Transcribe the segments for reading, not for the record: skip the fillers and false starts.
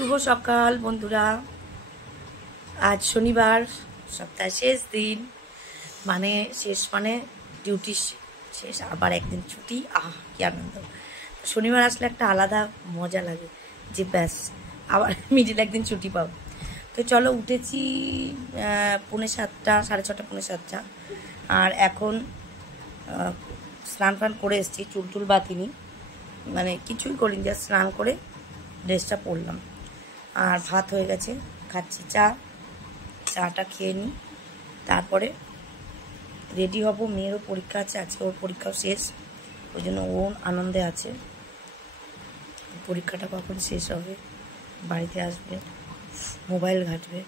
শুভ সকাল বন্ধুরা। আজ শনিবার, সপ্তাহের শেষ দিন, মানে শেষ মানে ডিউটি শেষ, আবার একদিন ছুটি। কি আনন্দ! শনিবার আসলে একটা আলাদা মজা লাগে যে ব্যাস আবার মিডিল একদিন ছুটি পাবো। তো চলো, উঠেছি 6:45, 6:30, 6:45, আর এখন স্নান ফান করে এসেছি। চুল বাতিনি, মানে কিছুই করিনি, জাস্ট স্নান করে ড্রেসটা পরলাম। আর ভাত হয়ে গেছে, খাচ্ছি। চাটা খেয়ে নিই, তারপরে রেডি হব। মেয়েরও পরীক্ষা আছে আজকে, ওর পরীক্ষাও শেষ, ওই জন্য ও আনন্দে আছে। পরীক্ষাটা কখন শেষ হবে, বাড়িতে আসবে, মোবাইল ঘাঁটবে।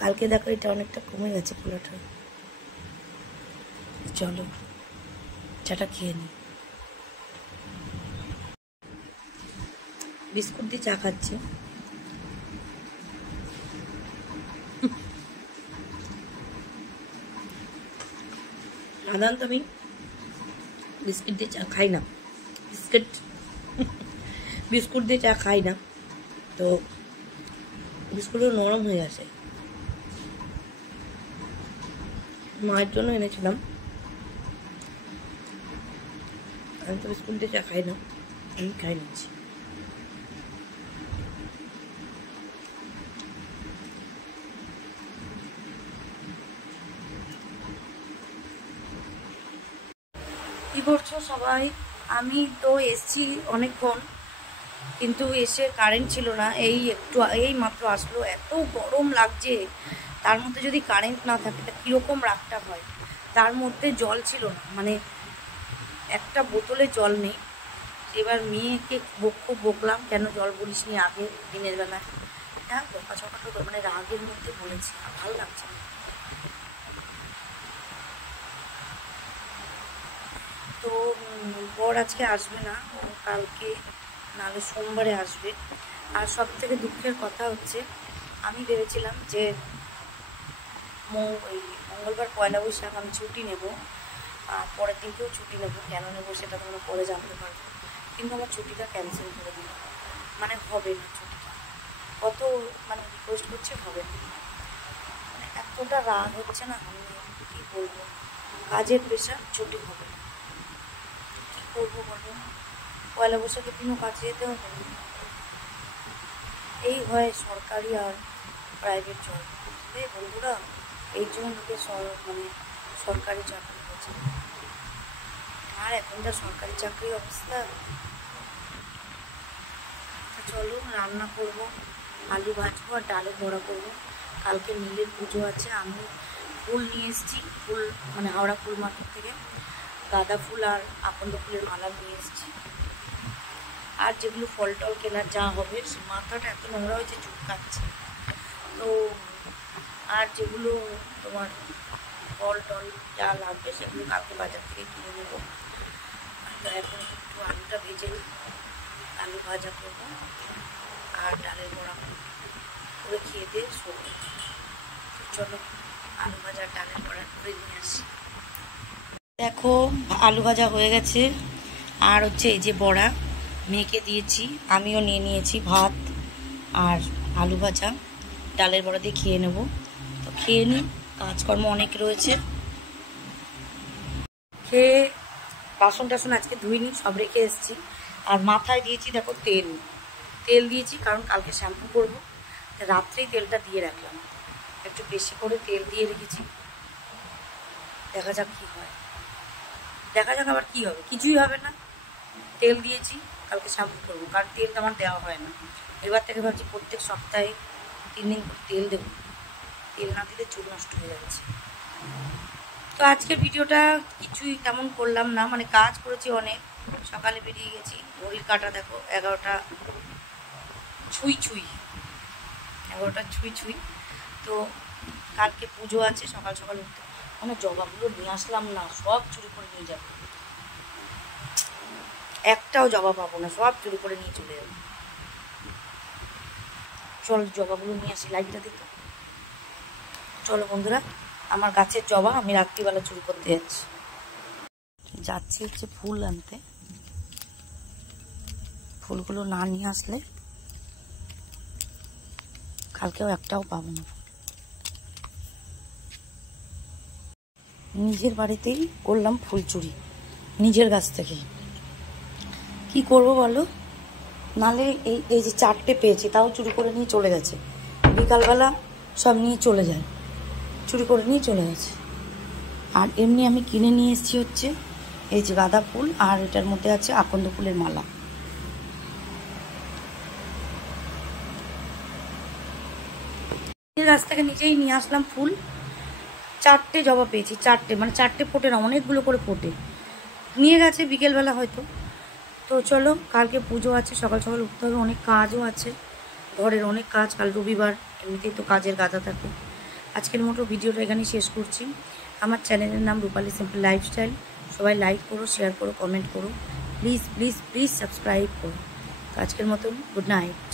কালকে দেখো এটা অনেকটা কমে গেছে পোলাটা। চলো চাটা খেয়ে নিই। বিস্কুট দিয়ে চা খাচ্ছি। সাধারণত আমি বিস্কুট দিয়ে চা খাই না, বিস্কুট দিয়ে চা খাই না, তো বিস্কুটও নরম হয়ে আসে। মায়ের জন্য এনেছিলাম, আমি তো বিস্কুট দিয়ে চা খাই না, আমি খাই নিচ্ছি। কি করছো সবাই? আমি তো এসছি অনেকক্ষণ, কিন্তু এসে কারেন্ট ছিল না, এই মাত্র আসলো। এত গরম লাগছে, তার মধ্যে যদি কারেন্ট না থাকে তা কীরকম রাগটা হয়। তার মধ্যে জল ছিল না, মানে একটা বোতলে জল নেই। এবার মেয়েকে খুব বকলাম, কেন জল বলিসনি আগে দিনের বেলায়। হ্যাঁ, বকাঝকা তো মানে রাগের মধ্যে বলেছি, আর ভালো লাগছে না। তো বর আজকে আসবে না, ও কালকে নাহলে সোমবারে আসবে। আর সব থেকে দুঃখের কথা হচ্ছে, আমি ভেবেছিলাম যে ওই মঙ্গলবার পয়লা বৈশাখ আমি ছুটি নেব, আর পরের দিনকেও ছুটি নেব। কেন নেবো সেটা তোমরা পরে জানতে পারবো, কিন্তু আমার ছুটিটা ক্যান্সেল করে দিল। মানে হবে না ছুটিটা, কত মানে রিকোয়েস্ট করছে, হবে না। মানে এতটা রাগ হচ্ছে না, আমি কী বলবো, কাজের প্রেশার, ছুটি হবে না। কী করবো বলো, পয়লা বৈশাখের দিনও কাজে যেতে হবে। এই হয় সরকারি আর প্রাইভেট জব, বুঝলে বন্ধুরা, এই জন্য লোকে মানে সরকারি চাকরি হয়েছে। আর এখনকার সরকারি চাকরির অবস্থা। চলো রান্না করব, আলু ভাজবো আর ডালের বড়া করবো। কালকে নীলের পুজো আছে, আমি ফুল নিয়ে এসেছি, ফুল মানে হাওড়া ফুল মার্কেট থেকে গাঁদা ফুল আর আকন্দ ফুলের মালা নিয়ে এসেছি। আর যেগুলো ফল টল কেনার যা হবে, মাথাটা এত নোংরা হয়েছে, চুলকাচ্ছে। তো আর যেগুলো তোমার ফল টল যা লাগবে সেগুলো কালকে বাজার থেকে কিনে নেবো। তো এখন একটু আলুটা ভেজে নিই, আলু ভাজা করবো আর ডালের বড়া করে খেয়ে দিয়ে শোবো। চলো আলু ভাজা ডালের বড়া করে নিয়ে আসি। দেখো আলু ভাজা হয়ে গেছে, আর হচ্ছে এই যে বড়া মেয়েকে দিয়েছি, আমিও নিয়ে নিয়েছি ভাত আর আলু ভাজা ডালের বড়া দিয়ে খেয়ে নেব। তো খেয়ে নিই, কাজকর্ম অনেক রয়েছে। খেয়ে বাসন টাসন আজকে ধুইনি, সব রেখে এসেছি। আর মাথায় দিয়েছি দেখো তেল দিয়েছি, কারণ কালকে শ্যাম্পু করবো, রাত্রেই তেলটা দিয়ে রাখলাম। একটু বেশি করে তেল দিয়ে রেখেছি, দেখা যাক কী হয়, দেখা যাক আবার কী হবে, কিছুই হবে না। তেল দিয়েছি, কালকে শ্যাম্পু করবো, কারণ তেলটা আমার দেওয়া হয় না। এবার থেকে ভাবছি প্রত্যেক সপ্তাহে 3 দিন করে তেল দেবো, তেল না দিলে চুল নষ্ট হয়ে যাচ্ছে। তো আজকের ভিডিওটা কিছুই তেমন করলাম না, মানে কাজ করেছি অনেক। সকালে বেরিয়ে গেছি, ঘড়ির কাঁটা দেখো 11টা ছুঁই, 11টা ছুঁই। তো কালকে পুজো আছে, সকাল সকাল উঠতে মানে জবাগুলো নিয়ে আসলাম না, সব চুরি করে নিয়ে যাবো, একটাও জবা পাবো না, সব চুরি করে নিয়ে চলে যাবো। চল জবাগুলো নিয়ে আসি, লাইটটা দিতে। চলো বন্ধুরা, আমার গাছের জবা আমি রাত্রিবেলা চুরি করতে যাচ্ছি হচ্ছে ফুল আনতে। ফুলগুলো না নিয়ে আসলে কালকেও একটাও পাবো না। নিজের বাড়িতেই করলাম ফুল চুরি, নিজের গাছ থেকে। কি করব বলো, নালে এই যে 4টে পেয়েছি, তাও চুরি করে নিয়ে চলে গেছে। বিকালবেলা সব নিয়ে চলে যায়, চুরি করে নিয়ে চলে গেছে। আর এমনি আমি কিনে নিয়ে এসেছি হচ্ছে এই যে গাঁদা ফুল, আর এটার মধ্যে আছে আকন্দ ফুলের মালা। নিজের গাছ থেকে নিজেই নিয়ে আসলাম ফুল। 4টে জবা পেয়েছি, 4টে, মানে 4টে ফোটে না, অনেকগুলো করে ফোটে। নিয়ে গেছে বিকেলবেলা হয়তো। তো চলো, কালকে পুজো আছে, সকাল সকাল উঠতে হবে, অনেক কাজও আছে, ঘরের অনেক কাজ। কাল রবিবার, এমনিতেই তো কাজের গাদা থাকে। আজকের মতো ভিডিওটা এখানেই শেষ করছি। আমার চ্যানেলের নাম রূপালী সিম্পল লাইফস্টাইল। সবাই লাইক করো, শেয়ার করো, কমেন্ট করো, প্লিজ প্লিজ প্লিজ সাবস্ক্রাইব করো। তো আজকের মতন গুড নাইট।